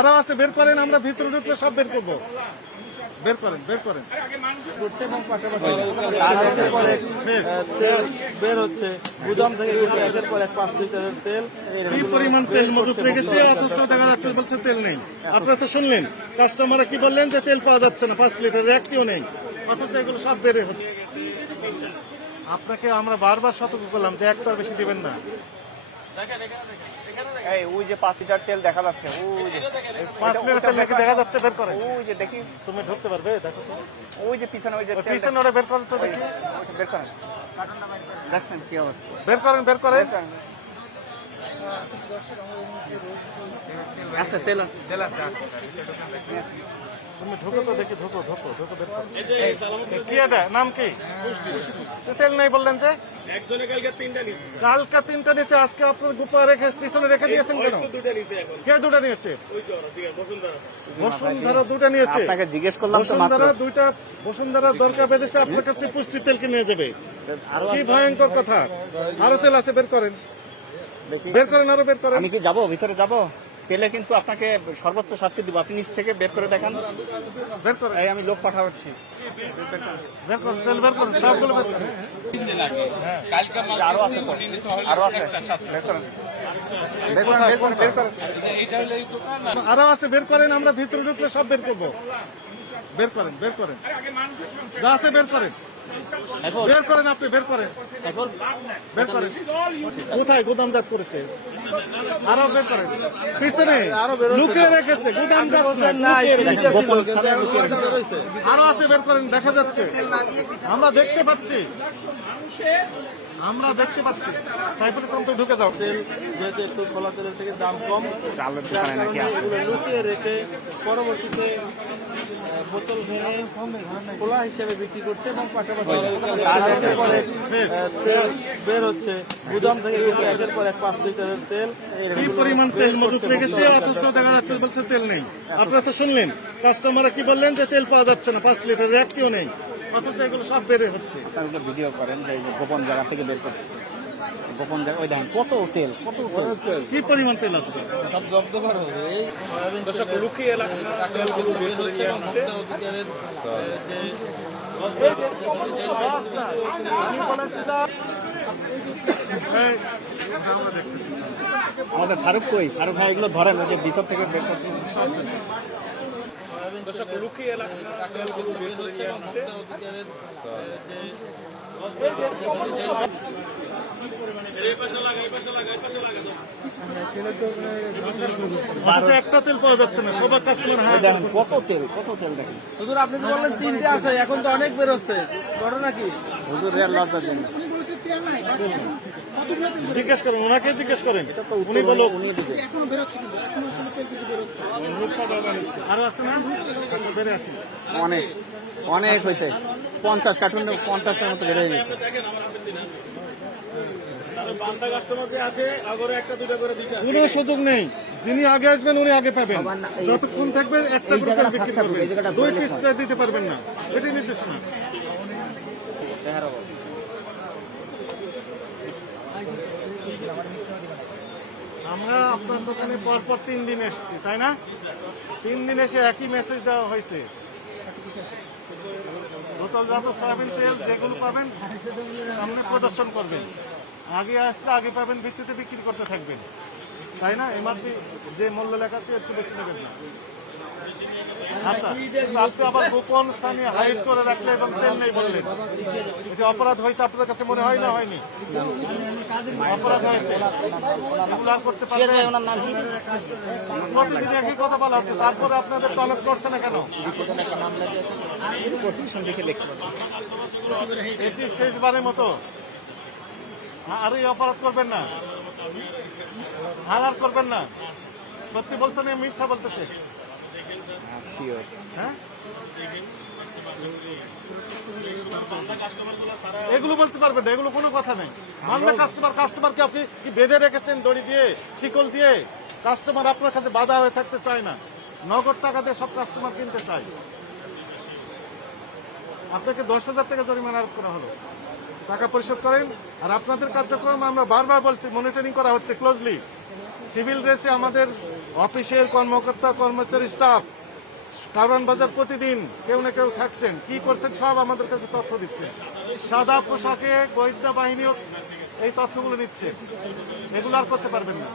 আরও আছে, বের করেন, আমরা ভিতরে ঢুকলে সব বের করব। বের করেন বের করেন। বের হচ্ছে তেল কি পরিমাণ তেল মজুত অথচ দেখা যাচ্ছে বলছে তেল নেই। আপনারা তো শুনলেন কাস্টমাররা কি বললেন যে তেল পাওয়া যাচ্ছে না, পাঁচ লিটার একটিও নেই। অথচ এগুলো সব বেড়ে হচ্ছে। আপনাকে আমরা বারবার সতর্ক করলাম যে একটার বেশি দিবেন না। এই ওই যে পাঁচ লিটার তেল দেখা যাচ্ছে ওই যে। পাঁচ লিটার তেল নাকি দেখা যাচ্ছে। বের করে ওই যে দেখি তুমি ঢুকতে পারবে দেখো তো। ওই যে পিছনে ওই যে পিছনে ওটা বের করেন তো দেখি। বের করেন। দেখছেন কি অবস্থা? বের করেন বের করেন। আচ্ছা তেল আছে। তেল আছে আছে তুমি ঢুকো তো দেখি ঢুকো ঢুকো ঢুকো কি এটা? নাম কি? তেল নেই বললেন যে? কালকা তিনটা নিচে আজকে আপনার গুপা রেখে পিছনে রেখে দিয়েছেন কেন? কে দুটা নিয়েছে? বসুন্ধরা। দুটা নিয়েছে। আপনাকে জিজ্ঞেস করলাম বসুন্ধরা দুইটা বসুন্ধরার দরকার বেঁধেছে আপনার কাছে পুষ্টি তেলকে নিয়ে যাবে। কি ভয়ঙ্কর কথা। আরও তেল আছে বের করেন। বের করেন আরও বের করেন। আমি কি যাব? ভিতরে যাব? পেলে কিন্তু আপনাকে সর্বোচ্চ শাস্তি দিব। আপনি নিজ থেকে বের করে দেখান। বের এই আমি লোক পাঠাচ্ছি। বের করুন তেল বের করেন সবগুলো বের করেন আরও আছে আরও আছে। বের করেন আরও আছে বের করেন আমরা ভিতরে ঢুকলে সব বের করব। বের করেন বের করেন। যা আছে বের করেন। বের করেন আপনি, বের করেন। বের করেন। কোথায় গুদামজাত করেছে? আরও বের করেন। পিছনে। লুকিয়ে রেখেছে, গুদামজাত। আরও আছে, বের করেন, দেখা যাচ্ছে। আমরা দেখতে পাচ্ছি। আমরা দেখতে পাচ্ছি সাইফুল ইসলাম তো ঢুকে যাও। তেল যেহেতু একটু খোলা তেলের থেকে দাম কম চালের দোকানে নাকি এগুলো লুকিয়ে রেখে পরবর্তীতে বোতল ভেঙে খোলা হিসেবে বিক্রি করছে এবং পাশাপাশি বের হচ্ছে। গুদাম থেকে কিন্তু একের পর এক পাঁচ লিটারের তেল কি পরিমাণ তেল মজুত রেখেছে। অথচ দেখা যাচ্ছে বলছে তেল নেই। আপনারা তো শুনলেন কাস্টমাররা কি বললেন যে তেল পাওয়া যাচ্ছে না পাঁচ লিটার একটিও নেই। অথচ এগুলো সব বেড়ে হচ্ছে। আপনারা ভিডিও করেন যে গোপন জায়গা থেকে বের করতেছে। গোপন জায়গা ওই দেখেন কত তেল কত তেল। কি পরিমাণ তেল আছে? সব জব্দ করা হবে। এই সয়াবিন তেল- তেলগুলো বের হচ্ছে এবং ভোক্তা অধিকারের আমি বলেছি যা- এই, আমরা দেখতেছি। আমাদের ফারুক কই? ফারুক ভাই এগুলো ধরেন ওই যে ভিতর থেকে বের করছে। একটা তেল পাওয়া যাচ্ছে না সবার কাস্টমার হ্যাঁ কত তেল কত তেল দেখেন। হুজুর আপনি তো বললেন তিনটে আছে এখন তো অনেক বেরোচ্ছে ঘটনা কি? হুজুর রেল লজ্জার জন্য। জিজ্ঞেস করেন ওনাকে জিজ্ঞেস করেন। তো উনি বলো আরও আছে না? আচ্ছা বেড়ে আসি। অনেক অনেক হয়েছে। পঞ্চাশ কার্টুন পঞ্চাশটার মতো হয়ে গেছে। কোনো সুযোগ নেই। যিনি আগে আসবেন উনি আগে পাবেন। যতক্ষণ থাকবেন একটা এই করে জায়গাটা বিক্রি করবেন। দুই পিস দিতে পারবেন না। এটাই নির্দেশনা। আমরা আপনার দোকানে পরপর তিন দিন এসেছি, তাই না? তিন দিন এসে একই মেসেজ দেওয়া হয়েছে। বোতলজাত সয়াবিন তেল যেগুলো পাবেন, সামনে প্রদর্শন করবেন। আগে আসলে আগে পাবেন, ভিত্তিতে বিক্রি করতে থাকবেন। তাই না? এমআরপি যে মূল্য লেখা আছে, এর চেয়ে বেশি নেবেন না। আচ্ছা আপনি আবার গোপন স্থানে হাইড করে রাখলে এবং তেল নেই বললেন। এটা অপরাধ হয়েছে আপনাদের কাছে মনে হয় না হয়নি? অপরাধ হয়েছে। এগুলো আর করতে পারবে? প্রতিদিন একই কথা বলা হচ্ছে তারপরে আপনাদের টনক করছে না কেন। এটি শেষবারের মতো। আর এই অপরাধ করবেন না। হার করবেন না। সত্যি বলছেন মিথ্যা বলতেছে। হ্যাঁ, এগুলো বলতে পারবেন না এগুলো কোনো কথা নেই। মানলে কাস্টমার কাস্টমারকে আপনি কি বেঁধে রেখেছেন দড়ি দিয়ে শিকল দিয়ে? কাস্টমার আপনার কাছে বাধা হয়ে থাকতে চায় না। নগদ টাকা দিয়ে সব কাস্টমার কিনতে চায়। আপনাকে দশ হাজার টাকা জরিমানা আরোপ করা হলো। টাকা পরিশোধ করেন আর আপনাদের কার্যক্রম আমরা বারবার বলছি মনিটরিং করা হচ্ছে ক্লোজলি সিভিল রেসে আমাদের অফিসের কর্মকর্তা, কর্মচারী স্টাফ কারণ বাজার প্রতিদিন কেউ না কেউ থাকছেন। কি করছেন সব আমাদের কাছে তথ্য দিচ্ছে। সাদা পোশাকে গোয়েন্দা বাহিনীও এই তথ্যগুলো নিচ্ছে। এগুলো আর করতে পারবেন না।